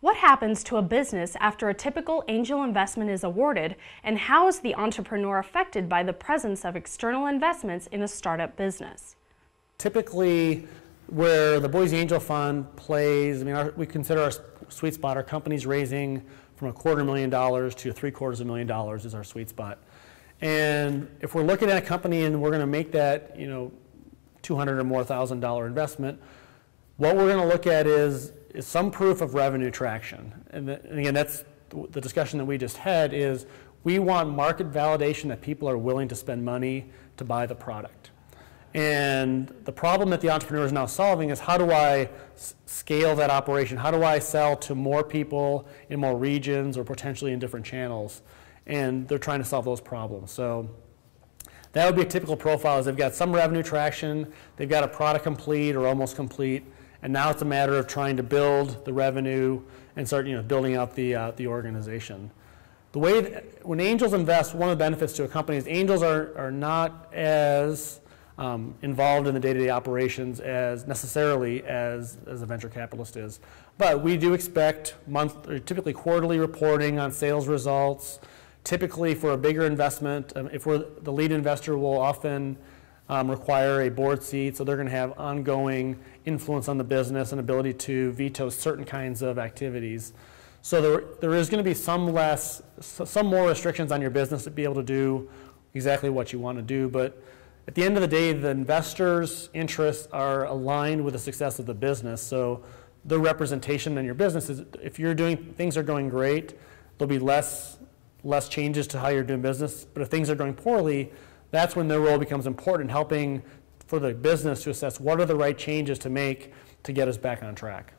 What happens to a business after a typical angel investment is awarded, and how is the entrepreneur affected by the presence of external investments in a startup business? Typically, where the Boise Angel Fund plays, we consider our sweet spot, our company's raising from $250,000 to $750,000 is our sweet spot. And if we're looking at a company and we're going to make that, $200,000 or more investment, what we're going to look at is some proof of revenue traction. And again, that's the discussion that we just had, is we want market validation that people are willing to spend money to buy the product. And the problem that the entrepreneur is now solving is, how do I scale that operation? How do I sell to more people in more regions or potentially in different channels? And they're trying to solve those problems. So that would be a typical profile, is they've got some revenue traction, they've got a product complete or almost complete, and now it's a matter of trying to build the revenue and start building out the organization. The way when angels invest, one of the benefits to a company is angels are not as involved in the day-to-day operations as necessarily as a venture capitalist is. But we do expect typically quarterly reporting on sales results. Typically for a bigger investment, if we're the lead investor, will often require a board seat, so they're going to have ongoing influence on the business and ability to veto certain kinds of activities. So there is going to be some more restrictions on your business to be able to do exactly what you want to do. But at the end of the day, the investors' interests are aligned with the success of the business. So the representation in your business is, if you're doing, things are going great, there'll be less changes to how you're doing business. But if things are going poorly, that's when their role becomes important, helping for the business to assess what are the right changes to make to get us back on track.